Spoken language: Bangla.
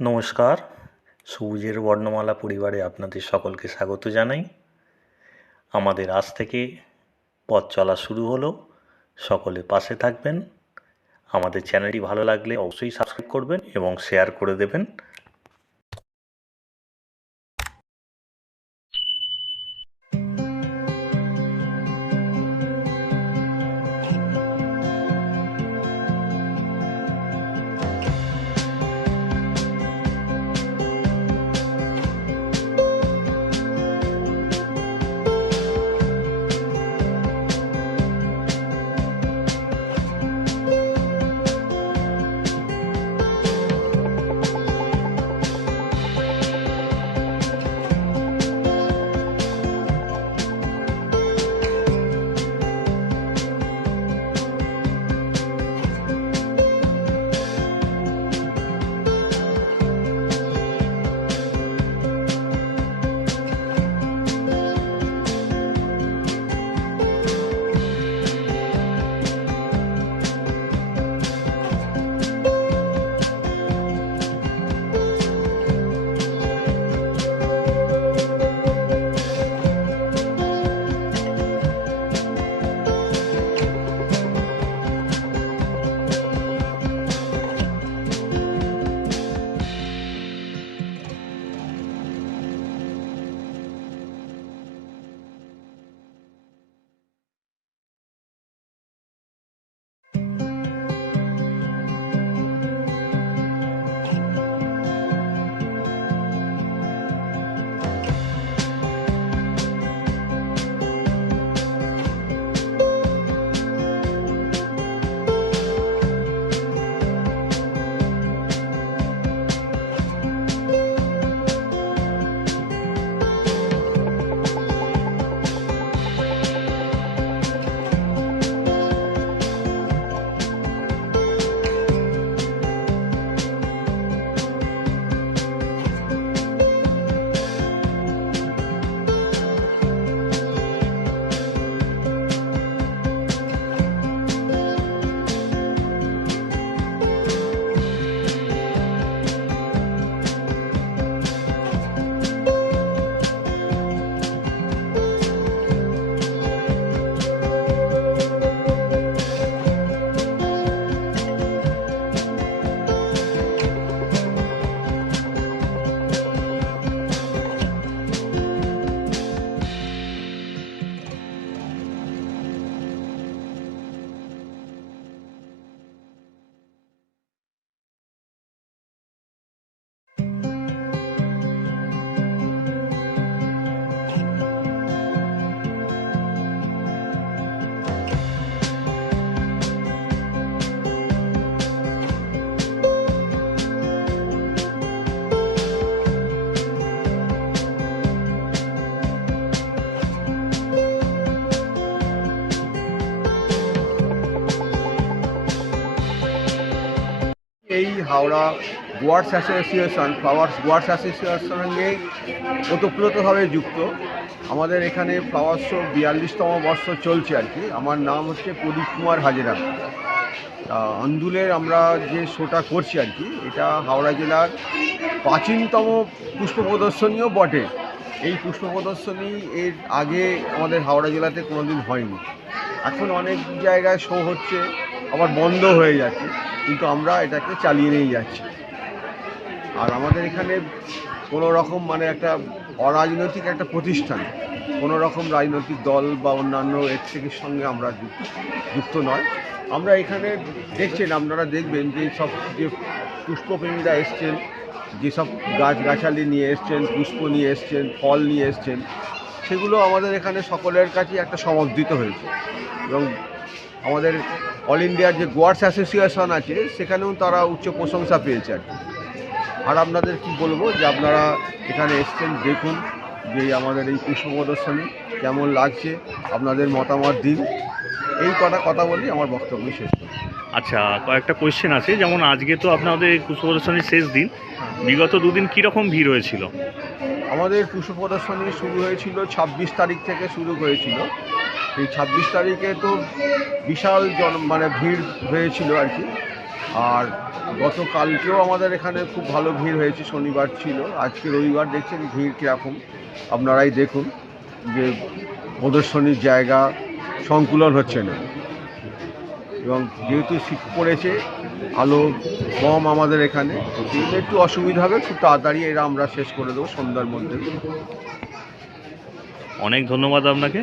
নমস্কার, সবুজের বর্ণমালা পরিবারে আপনাদের সকলকে স্বাগত জানাই। আমাদের আজ থেকে পথ চলা শুরু হলো। সকলে পাশে থাকবেন। আমাদের চ্যানেলটি ভালো লাগলে অবশ্যই সাবস্ক্রাইব করবেন এবং শেয়ার করে দেবেন। এই Howrah goers association, flowers goers অ্যাসোসিয়েশনের সঙ্গে ওতপ্রোতভাবে যুক্ত। আমাদের এখানে ফ্লাওয়ার শো 42তম বর্ষ চলছে আর কি। আমার নাম হচ্ছে প্রদীপ কুমার হাজরা। আন্দুলের আমরা যে শোটা করছি আর কি, এটা হাওড়া জেলার প্রাচীনতম পুষ্প প্রদর্শনীও বটে। এই পুষ্প প্রদর্শনী এর আগে আমাদের হাওড়া জেলাতে কোনোদিন হয়নি। এখন অনেক জায়গায় শো হচ্ছে, আবার বন্ধ হয়ে যাচ্ছে, কিন্তু আমরা এটাকে চালিয়ে নিয়ে যাচ্ছি। আর আমাদের এখানে কোনো রকম একটা অরাজনৈতিক একটা প্রতিষ্ঠান, কোনো রকম রাজনৈতিক দল বা অন্যান্য এর থেকে সঙ্গে আমরা যুক্ত নয়। আমরা এখানে দেখছেন, আপনারা দেখবেন যে সব যে পুষ্পপ্রেমীরা এসছেন, যেসব গাছগাছালি নিয়ে এসছেন, পুষ্প নিয়ে এসছেন, ফল নিয়ে এসছেন, সেগুলো আমাদের এখানে সকলের কাছে একটা সমর্থিত হয়েছে। এবং আমাদের অল ইন্ডিয়ার যে গোয়ার্স অ্যাসোসিয়েশন আছে, সেখানেও তারা উচ্চ প্রশংসা পেয়েছে আর কি। আর আপনাদের কি বলবো, যে আপনারা এখানে এসছেন, দেখুন যে আমাদের এই পুষ্প প্রদর্শনী কেমন লাগছে, আপনাদের মতামত দিন। এই কথা বলি আমার বক্তব্য শেষ করি। আচ্ছা, কয়েকটা কোয়েশ্চেন আছে। যেমন আজকে তো আপনাদের পুষ্প প্রদর্শনীর শেষ দিন, বিগত দুদিন কীরকম ভিড় হয়েছিল? আমাদের পুষ্প প্রদর্শনী শুরু হয়েছিল 26 তারিখ থেকে শুরু হয়েছিল। এই 26 তারিখে তো বিশাল ভিড় হয়েছিল আর কি। আর গতকালকেও আমাদের এখানে খুব ভালো ভিড় হয়েছে, শনিবার ছিল। আজকে রবিবার, দেখছেন ভিড় কীরকম, আপনারাই দেখুন যে প্রদর্শনীর জায়গা সংকুলন হচ্ছে না। এবং যেহেতু শীত পড়েছে, আলো কম আমাদের এখানে, সেটা একটু অসুবিধা হবে। খুব তাড়াতাড়ি এরা আমরা শেষ করে দেবো সন্ধ্যার মধ্যে। অনেক ধন্যবাদ আপনাকে।